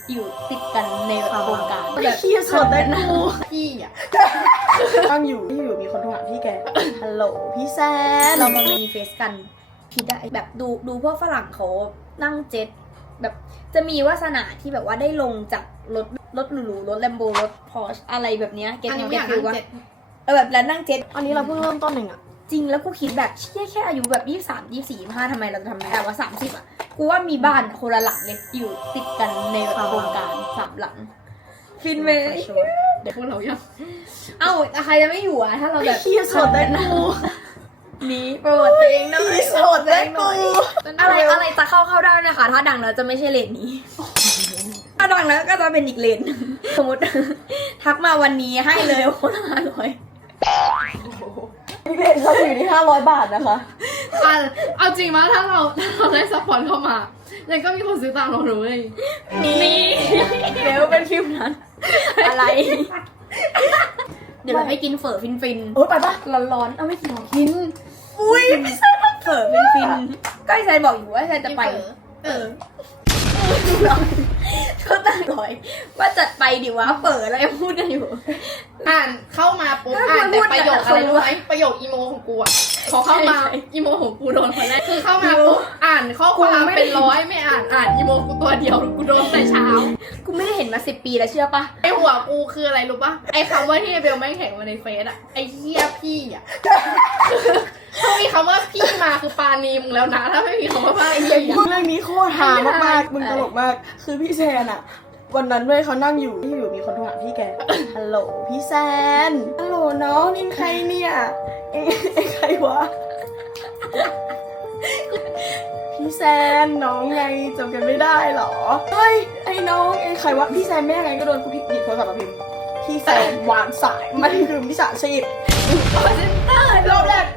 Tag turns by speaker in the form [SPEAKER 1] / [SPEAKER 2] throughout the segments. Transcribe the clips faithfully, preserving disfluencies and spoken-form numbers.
[SPEAKER 1] อยู่ติดกันในแบบโครงการ
[SPEAKER 2] แบบพี่สดได้กู
[SPEAKER 1] พี่อ่ะ
[SPEAKER 2] ตั้งอยู่ที่อยู่มีคนโทรหาพี่แกฮัลโหลพี่แซน
[SPEAKER 1] เรามามีเฟซกันคิดได้แบบดูดูพวกฝรั่งเขานั่งเจ็ตแบบจะมีวาสนาที่แบบว่าได้ลงจากรถรถหรูๆรถแลมโบรถพอร์ชอะไรแบบเนี้ยเก็ต
[SPEAKER 3] อันนี้
[SPEAKER 1] เก็ต
[SPEAKER 3] อยาก
[SPEAKER 1] ฟิล
[SPEAKER 3] นั่ง
[SPEAKER 1] ว่า
[SPEAKER 3] เจ็ต
[SPEAKER 1] เออแบบแล้วนั่งเจ็ต
[SPEAKER 2] อันนี้เราเพิ่งเริ่มต้นเองอะ
[SPEAKER 1] จริงแล้วกูคิดแบบเชี่ยแค่อายุแบบยี่สิบสามยี่สิบสี่ยี่สิบห้าทำไมเราจะทำไม่ได้ว่าสามสิบอ่ะกูว่ามีบ้านคนละหลังเลยอยู่ติดกันในแบบโครงการสามหลังฟินไหม
[SPEAKER 3] เดี๋ยวพวกเรายัง
[SPEAKER 1] เอ้าแต่ใครจะไม่อยู่อ่ะถ้าเราแบบ
[SPEAKER 2] พี่สดได้กู
[SPEAKER 1] มีโปรโมทตัวเองหน่อย
[SPEAKER 2] พี่สดได้กู
[SPEAKER 1] อะไรอะไรจะเข้าเข้าได้นะคะ ถ้าดังแล้วจะไม่ใช่เลนนี้ ถ้าดังแล้วก็จะเป็นอีกเลนหนึ่งสมมติ ทักมาวันนี้ให้เลยคนละห้าร้อย
[SPEAKER 2] พี่เลนเราอยู่ที่ห้าร้อยบาทนะคะ
[SPEAKER 3] อ่ะเอาจริงมั้ยถ้าเราถ้าเราได้สปอนเข้ามายังก็มีคนซื้อตามเราเลย
[SPEAKER 1] นี่เดี๋ยวเป็นคลิปนั้น อะไร เดี๋ยวเราไปกินเฝอฟินฟิน
[SPEAKER 2] โอ๊ยไปปะ
[SPEAKER 1] ร้อนๆ เอาไม่กินหรอกิน อุ้ยพี่แซนเฝอฟินฟินก็ไอแซนบอกอยู่ว่าแซนจะไป
[SPEAKER 3] เออ
[SPEAKER 1] ก็ตั้งร้อยว่าจัดไปดิวะเฝอแล้วยังพูดกันอยู่
[SPEAKER 3] อ่านเข้ามาปุ๊บ
[SPEAKER 1] ถ้า
[SPEAKER 3] อ่าน
[SPEAKER 1] คุณ
[SPEAKER 3] แต่ประโยค
[SPEAKER 1] พู
[SPEAKER 3] อะ
[SPEAKER 1] ด
[SPEAKER 3] ไร
[SPEAKER 1] แบบ
[SPEAKER 3] รู้ไหมประโยคอีโมของกูอะพอเข้ามา
[SPEAKER 1] ใช่ใช่
[SPEAKER 3] อีโมของกูโดนคนแรกคือเข้ามาปุ๊บอ่านข้อความ
[SPEAKER 1] กูไม่
[SPEAKER 3] เป็นร้อยไม่อ่านอ่านอีโมกูตัวเดียวกูโดนแต่เช้า
[SPEAKER 1] กูไม่ได้เห็นมาสิบปีแล้วเชื่อปะ
[SPEAKER 3] ไอหัวกูคืออะไรรู้ปะไอคำว่าที่เบลแม่งแข่งมาในเฟซอะไอเหี้ยพี่อะถ้ามีคำว่าพี่มาคือปานีมึงแล้วนะถ้าไม่มีคำว่าพี่
[SPEAKER 2] เรื่องนี้โคตรฮามากๆมึงตลกมากคือพี่แซนอะวันนั้นด้วยเขานั่งอยู่ที่อยู่มีคนโทรหาพี่แกฮัลโหลพี่แซนฮัลโหลน้องนี่ใครเนี่ยเอ้ไอ้ใครวะพี่แซนน้องไงจำกันไม่ได้หรอเฮ้ยไอ้น้องไอ้ใครวะพี่แซนแม่ไงก็โดนกูหยิบโทรศัพท์มาพิมพ์พี่แซนวางสายมันคือมิจฉาชีพรอบแรก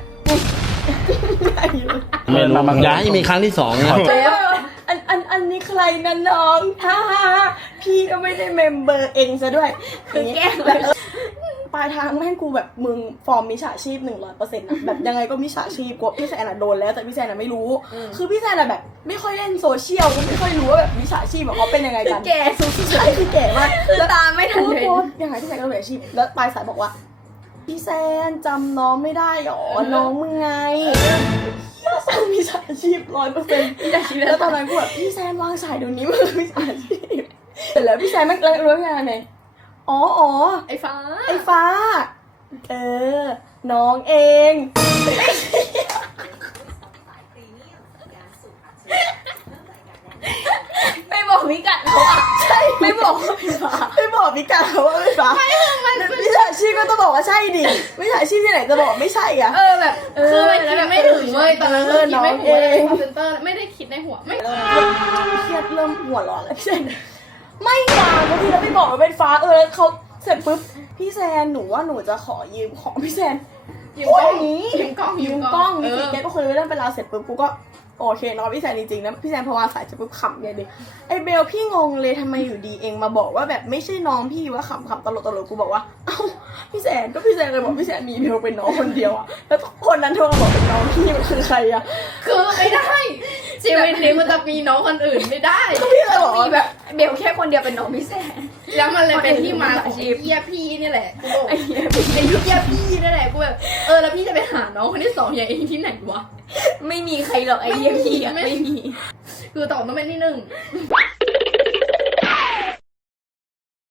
[SPEAKER 4] ไม่รู้อย่าให้มีครั้งที่สองนะ
[SPEAKER 2] เอออันอันอันนี้ใครนะน้องฮ่าฮ่าพี่ก็ไม่ได้เมมเบอร์เองซะด้วย
[SPEAKER 1] คือแกล้ง
[SPEAKER 2] แบบปลายทางแม่งกูแบบมึงฟอร์มมิจฉาชีพหนึ่งร้อยเปอร์เซ็นต์ะแบบยังไงก็มิจฉาชีพกูพี่แซนอะโดนแล้วแต่พี่แซนอะไม่รู้ คือพี่แซนอะแบบไม่ค่อยเล่นโซเชียลก็ไม่ค่อยรู้ว่าแบบมิจฉาชีพแบบเขาเป็นยังไง
[SPEAKER 1] คือ
[SPEAKER 2] กัน
[SPEAKER 1] แกสุด
[SPEAKER 2] ใช่คือแก่มาก
[SPEAKER 1] คือตามไม่ทัน
[SPEAKER 2] โพ
[SPEAKER 1] เลย
[SPEAKER 2] สต์ยังไงพี่แซนก็เลยอาชีพแล้วปลายสายบอกว่าพี่แซนจำน้องไม่ได้หรอน้องมึงไงมิจฉาชีพร้อยเปอร์เซ็นต์แล้วตอนนั้นกูแบบพี่แซนวางสายเดี๋ยวนี้มึงมิจฉาชีพเสร็จแล้วพี่แซนแม่งแล้วรู้ยังไงอ๋ออ๋อ
[SPEAKER 3] ไอฟ้า
[SPEAKER 2] ไอ้ฟ้าเออน้องเอง
[SPEAKER 1] ไม่บอกพิกัดเขาอ่ะใช่ไม่บอกว่าเป็นฟ้า
[SPEAKER 2] ไม่บอกพี่กาว่าไม่ฟ้ามิจฉาชีพก็ต้องบอกว่าใช่ดิมิจฉาชีพที่ไหนจะบอกไม่ใช่อ่ะ
[SPEAKER 1] เออแบบเออ
[SPEAKER 3] คือมันคิดไม่ถึงเว้ยตอนนั้นคือคิดไม่ถึง
[SPEAKER 2] เอ
[SPEAKER 3] เว้
[SPEAKER 2] อ
[SPEAKER 3] ย
[SPEAKER 2] น้องเอง
[SPEAKER 3] คอมพิวเตอร์ไม่ได้คิดในหัวไม่
[SPEAKER 2] เครียดเริ่มหัวร้อนแล้วพี่แซนไม่มาบางทีเราไม่บอกว่าเป็นฟ้าเออเขาเสร็จปุ๊บพี่แซนหนูว่าหนูจะขอยืมของพี่แซน
[SPEAKER 3] ยืมกล้อง
[SPEAKER 2] โนี้
[SPEAKER 3] ยืมกล้อง
[SPEAKER 2] ยืมกล้อง
[SPEAKER 3] เอ
[SPEAKER 2] นี่
[SPEAKER 3] อ
[SPEAKER 2] แกก็คุยเรื่องเวลาเสร็จปุ๊บกูก็โอเคน้องพี่แซนจริงๆนะพี่แซนพอวางสายเสร็จปุ๊บขำใหญ่เลยไอ้เบลพี่งงเลยทำไมอยู่ดีเองมาบอกว่าแบบไม่ใช่น้องพี่ว่าขำขำตลกตลกกูบอกว่าเอ้าพี่แซนก็พี่แซนเลยบอกพี่แซนมีเบลเป็นน้องคนเดียวอะแล้วคนนั้นโทรมาบอกเป็นน้องพี่มันคือใครอะ
[SPEAKER 3] คือไม่ได้ชีวิตนี้มันจะมีน้องคนอื่นไม่ได้
[SPEAKER 2] พี่เลยบอก
[SPEAKER 1] มี
[SPEAKER 2] ว่า
[SPEAKER 1] แบบเบลแค่คนเดียวเป็นน้องพี่แซน
[SPEAKER 3] แล้วมันเลยเป็นที่มาของไอ้เหี้ยพี่นี่แหละกูบอก
[SPEAKER 1] ไอ้เหี้ย
[SPEAKER 3] ไอ้เหี้ยพี่นี่แหละกูแบบเออแล้วพี่จะไปหาน้องคนที่สองอย่างเองที่ไหนวะ
[SPEAKER 1] ไม่มีใครหรอกไอ้เหี้ยพี่อะไม่มี
[SPEAKER 3] คือตอบต้องเป็นที่หนึ่ง